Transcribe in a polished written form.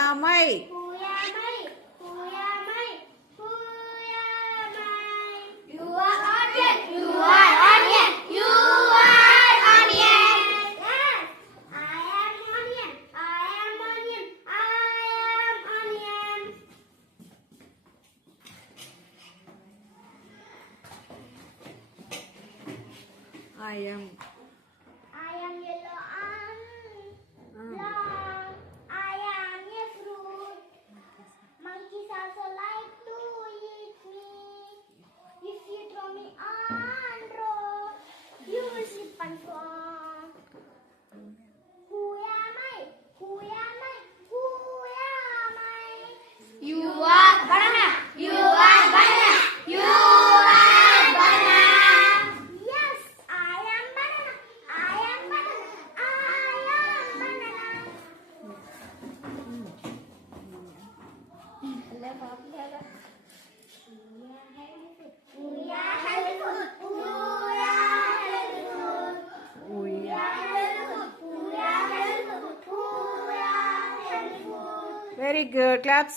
าไม่ หูยาไม่หูยาไม่หูยาไม่ You are onion You are onion You are onion Yes I am onion I am onion I am onion I am I am yellow and long. I am a fruit. Monkeys also like to eat me. If you throw me on road, you will slip and fall. Who am I? Who am I? Who am I? You are banana. You are banana. You are banana. Yes, I am banana. I am banana. I am banana. We are healthy food. We are healthy food. อุย We are healthy food. We are healthy food. We are healthy food. Very good. Claps.